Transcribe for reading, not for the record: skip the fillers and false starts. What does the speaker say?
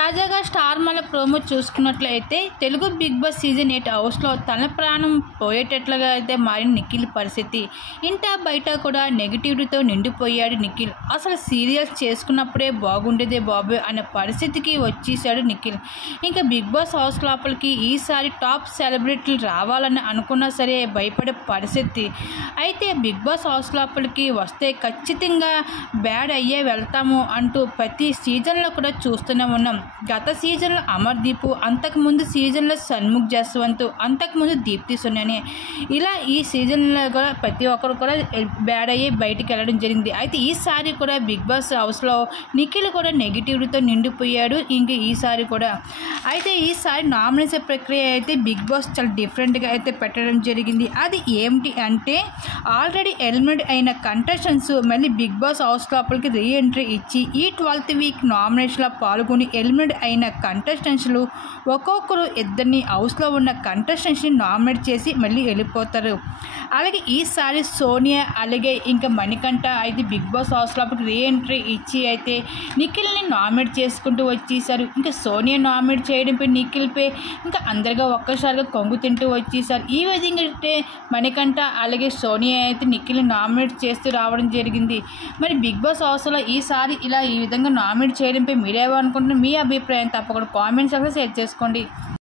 తాజాగా స్టార్ మాల ప్రోమో చూసుకున్నట్లయితే Telugu big boss season 8 హౌస్లో తన ప్రాణం పోయేటట్లుగా అయితే మారిన నిఖిల్ పరిస్థితి. ఇంట బయట కూడా నెగిటివిటీతో నిండిపోయాడు నిఖిల్. అసలు సీరియల్స్ చేసుకున్నప్పుడే బాగుండేదే బాబు అనే పరిస్థితికి వచ్చేసాడు నిఖిల్. ఇంకా బిగ్ బాస్ హౌస్ లోపలికి ఈసారి టాప్ సెలబ్రిటీలు రావాలని అనుకున్నా సరే భయపడే పరిస్థితి. అయితే బిగ్ బాస్ హౌస్ లోపలికి వస్తే ఖచ్చితంగా బ్యాడ్ అయ్యే వెళ్తాము అంటూ ప్రతి సీజన్లో కూడా చూస్తూనే ఉన్నాం. గత సీజన్లో అమర్దీప్, అంతకుముందు సీజన్లో సన్ముఖ్ జస్వంత్, అంతకుముందు దీప్తి సున్నాని, ఇలా ఈ సీజన్లో కూడా ప్రతి ఒక్కరు కూడా బ్యాడ్ అయ్యి బయటికి వెళ్ళడం జరిగింది. అయితే ఈసారి కూడా బిగ్ బాస్ హౌస్లో నిఖిల్ కూడా నెగిటివిటీతో నిండిపోయాడు. ఇంక ఈసారి కూడా అయితే ఈసారి నామినేషన్ ప్రక్రియ అయితే బిగ్ బాస్ చాలా డిఫరెంట్గా అయితే పెట్టడం జరిగింది. అది ఏమిటి అంటే ఆల్రెడీ ఎలిమినేట్ అయిన కంటెస్టెంట్స్ మళ్ళీ బిగ్ బాస్ హౌస్ లోపలికి రీ ఎంట్రీ ఇచ్చి ఈ 12th వీక్ నామినేషన్లో పాల్గొని ఎలిమినేట్ అయిన కంటెస్టెంట్స్లు ఒక్కొక్కరు ఇద్దరిని హౌస్లో ఉన్న కంటెస్టెంట్స్ని నామినేట్ చేసి మళ్ళీ వెళ్ళిపోతారు. అలాగే ఈసారి సోనియా అలాగే ఇంకా మణికంఠ అయితే బిగ్ బాస్ హౌస్ లోపలికి రీ ఎంట్రీ ఇచ్చి అయితే నిఖిల్ని నామినేట్ చేసుకుంటూ వచ్చేసారు. ఇంకా సోనియా నామినేట్ చేయడంపై నిఖిల్పై ఇంకా అందరిగా ఒక్కసారిగా కొంగు తింటూ వచ్చేసారు. ఈ విధంగా అయితే మణికంఠ అలాగే సోనియా అయితే నిఖిల్ని నామినేట్ చేస్తూ రావడం జరిగింది. మరి బిగ్ బాస్ హౌస్లో ఈసారి ఇలా ఈ విధంగా నామినేట్ చేయడంపై మీరేమనుకుంటున్నారు? మీ అభిప్రాయం తప్పకుండా కామెంట్స్ షేర్ చేసుకోండి.